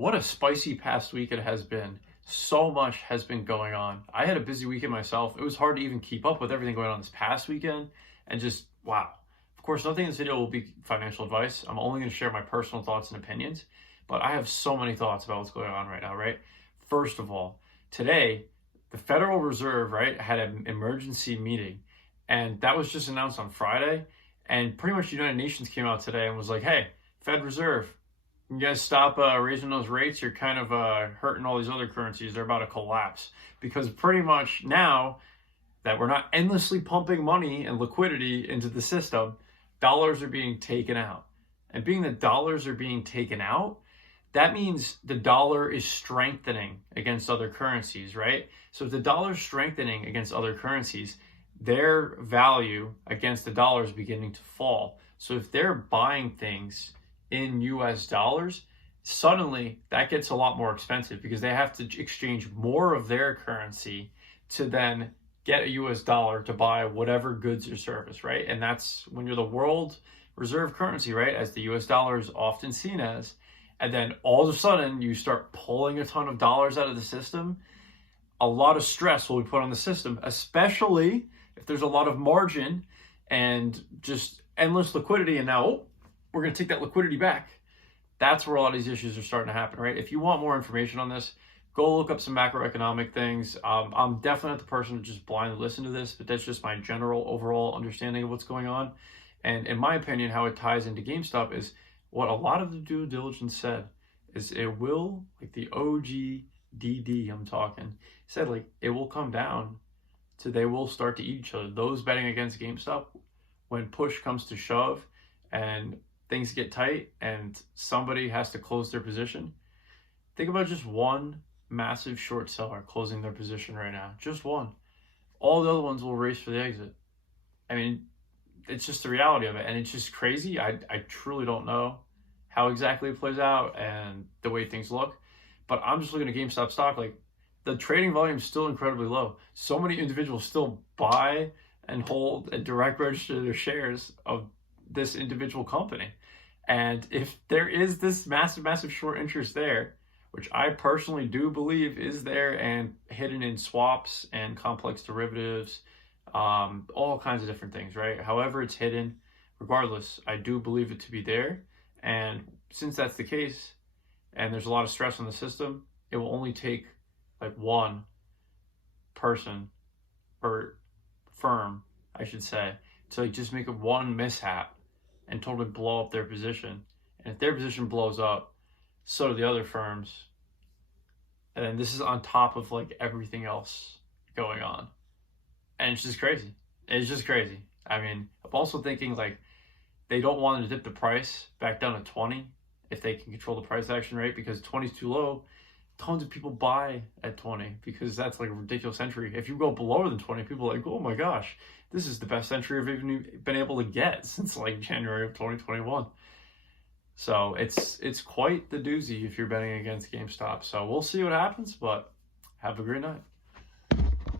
What a spicy past week it has been. So much has been going on. I had a busy weekend myself. It was hard to even keep up with everything going on this past weekend. And just, wow. Of course, nothing in this video will be financial advice. I'm only going to share my personal thoughts and opinions. But I have so many thoughts about what's going on right now, right? First of all, today, the Federal Reserve, right, had an emergency meeting. And that was just announced on Friday. And pretty much the United Nations came out today and was like, hey, Fed Reserve, you guys stop raising those rates. You're kind of hurting all these other currencies. They're about to collapse. Because pretty much now that we're not endlessly pumping money and liquidity into the system, dollars are being taken out. And being that dollars are being taken out, that means the dollar is strengthening against other currencies, right? So if the dollar is strengthening against other currencies, their value against the dollar is beginning to fall. So if they're buying things in US dollars, suddenly that gets a lot more expensive because they have to exchange more of their currency to then get a US dollar to buy whatever goods or service, right? And that's when you're the world reserve currency, right? As the US dollar is often seen as. And then all of a sudden you start pulling a ton of dollars out of the system. A lot of stress will be put on the system, especially if there's a lot of margin and just endless liquidity. And now, we're going to take that liquidity back. That's where a lot of these issues are starting to happen, right? If you want more information on this, go look up some macroeconomic things. I'm definitely not the person to just blindly listen to this, but that's just my general overall understanding of what's going on. And in my opinion, how it ties into GameStop is what a lot of the due diligence said is it will, like the OGDD I'm talking, said like it will come down to they will start to eat each other. Those betting against GameStop, when push comes to shove and things get tight and somebody has to close their position. Think about just one massive short seller closing their position right now. Just one. All the other ones will race for the exit. I mean, it's just the reality of it. And it's just crazy. I truly don't know how exactly it plays out and the way things look. But I'm just looking at GameStop stock. Like, the trading volume is still incredibly low. So many individuals still buy and hold and direct register their shares of this individual company. And if there is this massive short interest there, which I personally do believe is there and hidden in swaps and complex derivatives, all kinds of different things, right? However it's hidden, regardless, I do believe it to be there. And since that's the case, and there's a lot of stress on the system, it will only take like one person or firm, I should say, to like just make a one mishap and totally blow up their position. And if their position blows up, so do the other firms. And then this is on top of like everything else going on. And it's just crazy. It's just crazy. I mean, I'm also thinking like they don't want to dip the price back down to 20 if they can control the price action rate, because 20 is too low. Tons of people buy at 20 because that's like a ridiculous entry. If you go below than 20, people are like, oh my gosh, this is the best entry I've even been able to get since like January of 2021. So it's quite the doozy if you're betting against GameStop. So we'll see what happens, but have a great night.